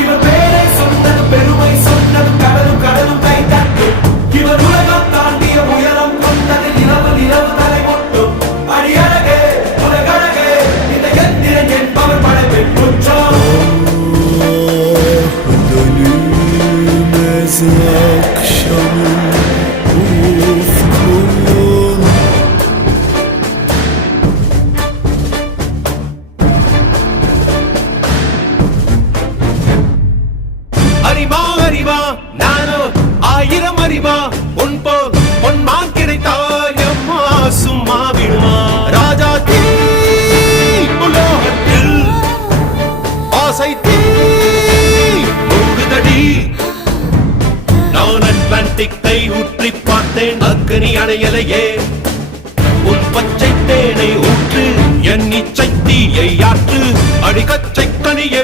இவர் பேரை சொன்னது பெருமை சொன்னது கடலும் கடலும் கை தட்டும் இவர் உலகம் தாண்டிய உயரம் கொண்டது நிலவு நிலவு தலை மொட்டும் அடியழகே உலகழகே இந்த எந்திரன் என்பவர் படைப்பின் குற்றம் Dönülmez akşamın ufkun அறிவா அறிவா நானோ ஆயிரம் அறிவா உன் போல் பொன்மான் கிடைத்தாயம்மா சும்மா விடுமா ராஜா தீ உலோகத்தில் ஆசை தீ மூடுதடி நான் அட்லாண்டிக்கை ஊற்றி பார்த்தேன் அக்கனி அணையலையே உன் பச்சை தேனை ஊற்று என் இச்சை தீயை ஆற்று அடிக்கச்சை கனியே